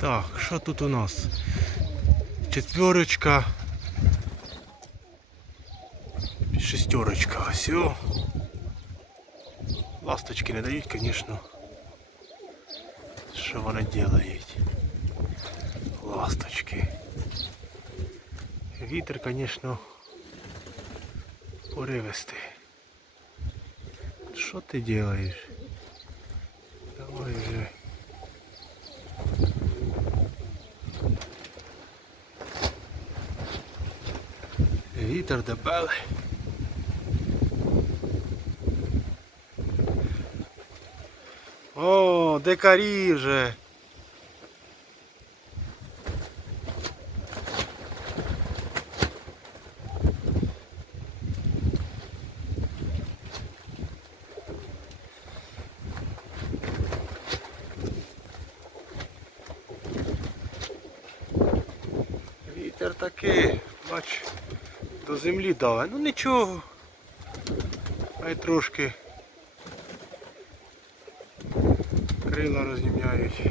Так, що тут у нас? Четверочка. Шестерочка. Все. Ласточки не дають, звісно. Що вони делають? Ласточки. Вітер, звісно, поривистий. Що ти делаєш? Вітер дебелий. О, дикарі вже. Вітер такий, бач, до землі дали. Ну нічого. Хай трошки крила розім'яють.